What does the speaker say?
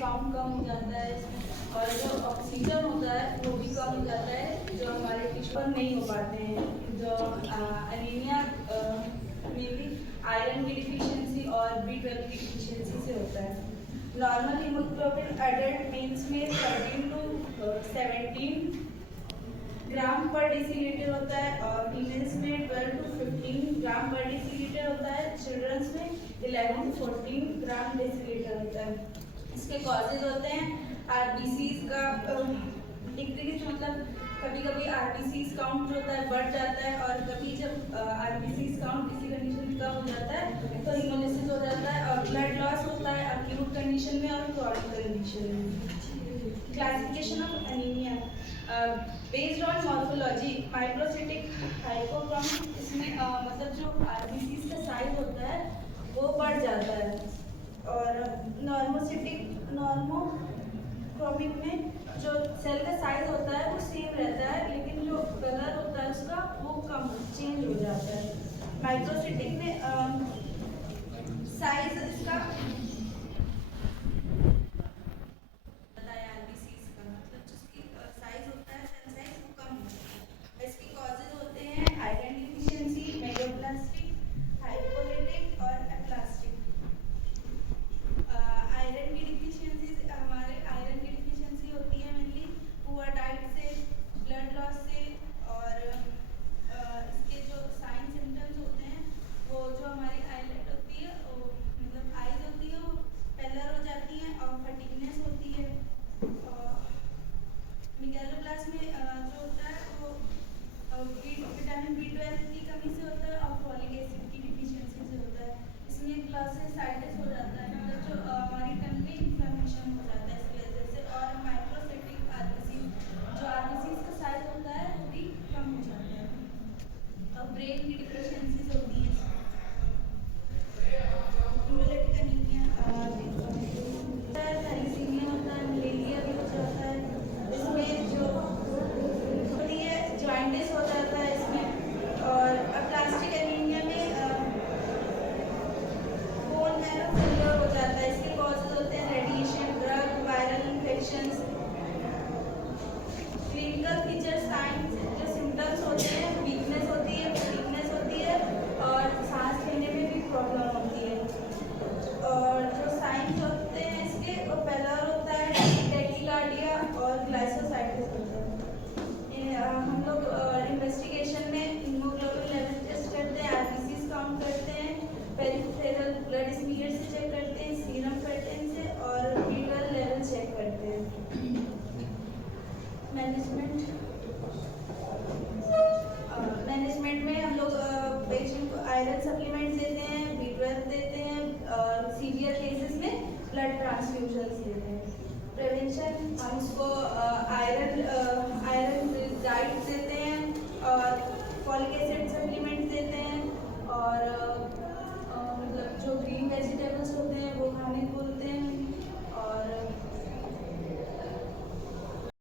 Count कम हो जाता है इसमें, और जो ऑक्सीजन होता है वो भी कम हो जाता है, जो हमारे टिश्यू पर नहीं हो पाते हैं। जो एनीमिया मेनली आयरन की डिफिशियंसी और B12 की डिफिशियंसी से होता है। नॉर्मल हीमोग्लोबिन एडल्ट मेल्स में 13 to 17 ग्राम पर डेसीलीटर होता है, और फीमेल्स में 12 to 15 ग्राम पर डेसीलीटर होता है। चिल्ड्रंस में 11 to 14 ग्राम डेसीलीटर होता है। इसके कॉजेज होते हैं आरबीसीज का डिक्रीज, मतलब कभी कभी आरबीसीज काउंट जो होता है बढ़ जाता है, और कभी जब आरबीसीज काउंट किसी कंडीशन में कम हो जाता है तो हीमोलिसिस हो जाता है, और ब्लड लॉस होता है अक्यूट कंडीशन में और क्रॉनिक कंडीशन में। Classification of anaemia based on morphology, microcytic hypochromic, इसमें मतलब जो आरबीसीज का साइज होता है वो बढ़ जाता है, और नॉर्मोक्रोमिक में जो सेल का साइज होता है वो सेम रहता है, लेकिन जो कलर होता है उसका वो कम चेंज हो जाता है। माइक्रोसिटिक में साइज इसका आरबीसीज का मतलब जिसकी साइज होता है सेल साइज वो कम होता है। इसके कॉजेज होते हैं आयरन डिफिशियंसी, मेगाप्लास्टिक, हाइपोलिटिक और एप्लास्टिक। आयरन की डिफिशियंसी, हमारे आयरन की डिफिशियंसी होती है मेनली पुअर डाइट से, ब्लड लॉस से, और इसके जो साइन सिम्टम्स होते हैं वो जो हमारी आईलेट होती है वो मतलब आईज होती है वो पेलर हो जाती है, और फटीगनेस होती है। मेगालोब्लास्ट में जो होता है वो विटामिन B12 की कमी से होता है, और फॉलिक एसिड की डिफिशियंसी से होता है। इसमें ग्लॉसिसाइटिस हो जाता है, मतलब जो हमारी टंग में इन्फ्लेमेशन हो जाता है इसकी वजह से। और माइक्रोसिटिक आरबीसीज, जो आरबीसीज का साइज होता है वो भी कम हो जाता है, और ब्रेन की डिफिशियंसीज होती है। हेमोलिटिक एनीमिया थैलेसीमिया होता है, मलेरिया भी हो जाता है। इसमें जो होती है जॉइंटिस हो जाता है इसमें, और प्लास्टिक एनीमिया में बोन मैरो फेलियर हो जाता है। इसके कॉजेज होते हैं radiation, drug, viral infections. Clinical feature science जो सिम्टम्स होते हैं वीकनेस होती है, वीकनेस होती है, और सांस लेने में भी प्रॉब्लम होती है। और जो साइंस होते हैं इसके वो पेलर होता है, टैकीकार्डिया और ग्लाइकोसाइटिस होता है। हम लोग इन्वेस्टिगेशन में हीमोग्लोबिन लेवल टेस्ट करते हैं, आरबीसीज काउंट करते हैं, पेरिफेरल ब्लड स्मीयर से चेक करते हैं, सीरम करते हैं से, और B12 लेवल चेक करते हैं। मैनेजमेंट में हम लोग पेशेंट को आयरन सप्लीमेंट्स देते हैं, B12 देते हैं, और सीवियर केसेस में ब्लड ट्रांसफ्यूजन देते हैं। प्रिवेंशन हम उसको आयरन डाइट देते हैं, और फॉलिक एसिड